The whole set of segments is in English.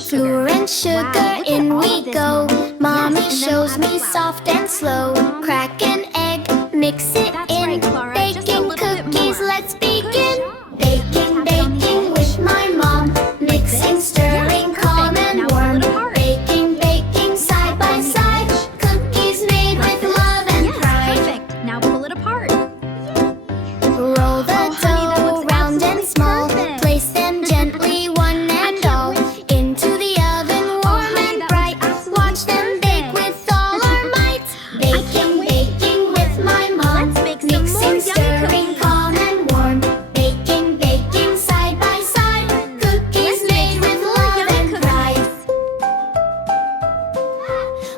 Flour and sugar, in we go. Mommy shows me soft and slow. Crack an egg, mix it in. Baking cookies, let's begin. Baking, baking with my mom. Mixing, stirring, calm and warm. Baking, baking side by side. Cookies made with love and pride. Perfect. Now pull it apart. Roll the dough round and small. Place them gently, one and all, into the oven warm and bright. Watch them bake with all our might. Baking, baking with my mom. Mixing, stirring, calm and warm. Baking, baking side by side. Cookies made with love and pride.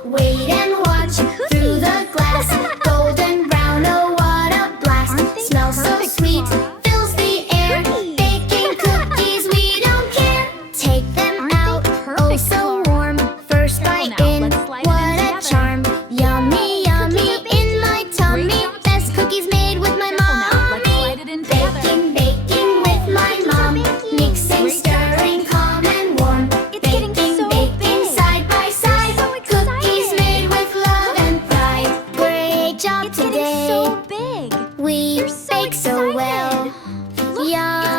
Wait and watch through the glass. Golden brown, oh what a blast. Smells so sweet, fills the air. Baking cookies, we don't care. Take them out, oh so warm. First bite in, what a charm. Yummy, yummy in my tummy. Best cookies made with my mommy. Baking, baking with my mom. Mixing, stirring, calm and warm. Baking, baking side by side. Cookies made with love and pride. Great job today. So big. We bake so well. Yum.